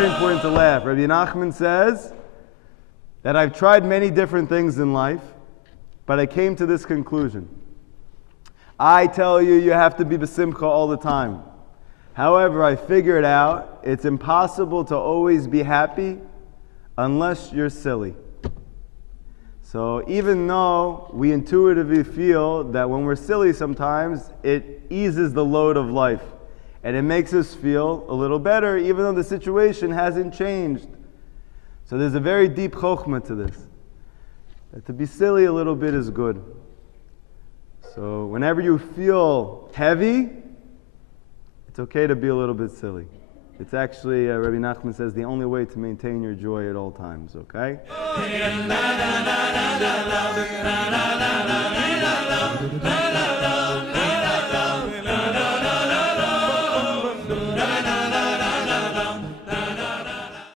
very important to laugh. Rabbi Nachman says that I've tried many different things in life, but I came to this conclusion. I tell you, you have to be b'simcha all the time. However, I figured out it's impossible to always be happy unless you're silly. So even though we intuitively feel that when we're silly sometimes, it eases the load of life. And it makes us feel a little better even though the situation hasn't changed. So there's a very deep chokhmah to this. That to be silly a little bit is good. So whenever you feel heavy, it's okay to be a little bit silly. It's actually, Rabbi Nachman says, the only way to maintain your joy at all times, okay?